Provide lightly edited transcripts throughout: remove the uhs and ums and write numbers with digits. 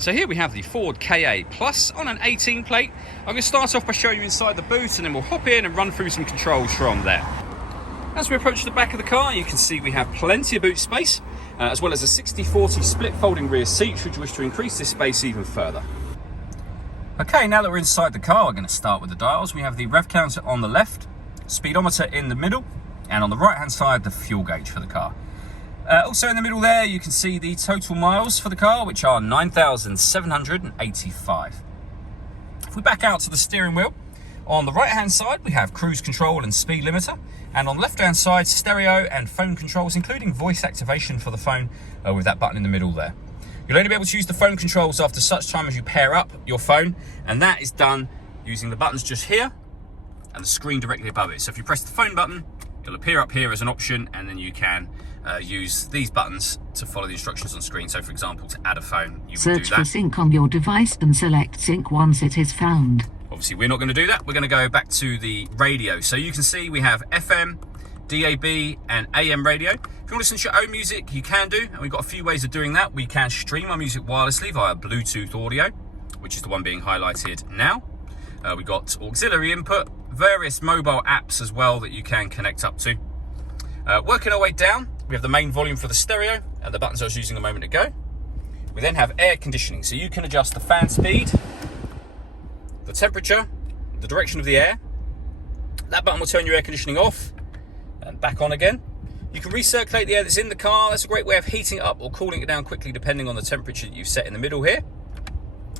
So here we have the Ford KA Plus on an 18 plate. I'm going to start off by showing you inside the boot and then we'll hop in and run through some controls from there. As we approach the back of the car, you can see we have plenty of boot space, as well as a 60/40 split folding rear seat should you wish to increase this space even further. Okay, now that we're inside the car, we're going to start with the dials. We have the rev counter on the left, speedometer in the middle, and on the right hand side the fuel gauge for the car. Also in the middle there you can see the total miles for the car, which are 9,785. If we back out to the steering wheel, on the right hand side we have cruise control and speed limiter, and on the left hand side stereo and phone controls, including voice activation for the phone with that button in the middle there. You'll only be able to use the phone controls after such time as you pair up your phone, and that is done using the buttons just here and the screen directly above it. So if you press the phone button, it'll appear up here as an option, and then you can use these buttons to follow the instructions on screen. So for example, to add a phone, you would do that. Search for sync on your device and select sync once it is found. Obviously we're not going to do that. We're going to go back to the radio. So you can see we have FM, DAB and AM radio. If you want to listen to your own music, you can do, and we've got a few ways of doing that. We can stream our music wirelessly via Bluetooth audio, which is the one being highlighted now. We've got auxiliary input, various mobile apps as well that you can connect up to. Working our way down, we have the main volume for the stereo and the buttons I was using a moment ago. We then have air conditioning, so you can adjust the fan speed, the temperature, the direction of the air. That button will turn your air conditioning off and back on again. You can recirculate the air that's in the car. That's a great way of heating it up or cooling it down quickly depending on the temperature that you've set in the middle here.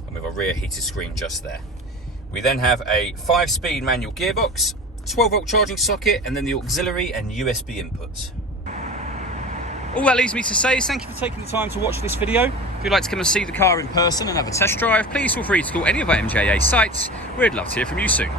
And we have a rear heated screen just there. We then have a 5-speed manual gearbox, 12-volt charging socket, and then the auxiliary and USB inputs. All that leaves me to say is thank you for taking the time to watch this video. If you'd like to come and see the car in person and have a test drive, please feel free to call any of our MJA sites. We'd love to hear from you soon.